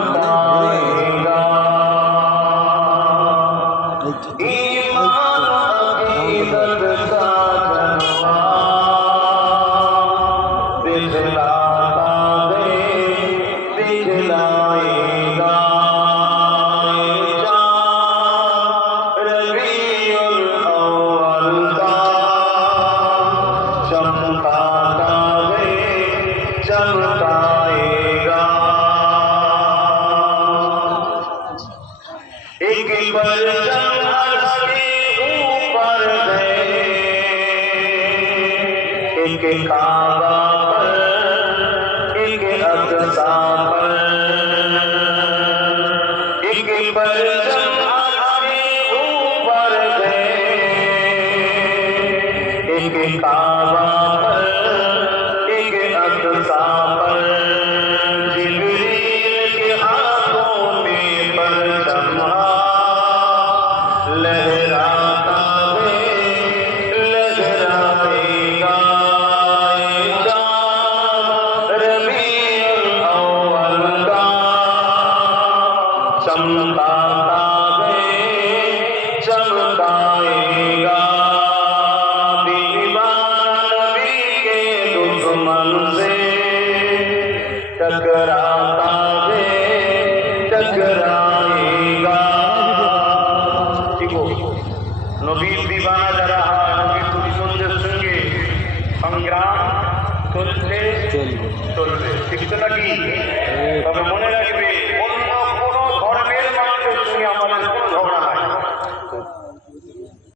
चमकाएगा ईमान अकीदत का जलवा दिखलाता है दिखलाएगा रबीउल अव्वल का चमकाता है चमकाएगा एक परचम अर्श के ऊपर है एक काबा पर एक अक़सा पर एक परचम अर्श के ऊपर है एक काबा पर एक अक़सा पर जिब्रील के हाथों में परचम लहराता है लहराएगा रबीउल अव्वल का चमकाता है चमकाएगा दीवाना नबी के दुश्मन से टकराता है टकराएगा নবীর দিবানা যারা হয় নবীর দুশমনদের সঙ্গে সংগ্রাম চলছে চলবে ঠিক তো নাকি তবে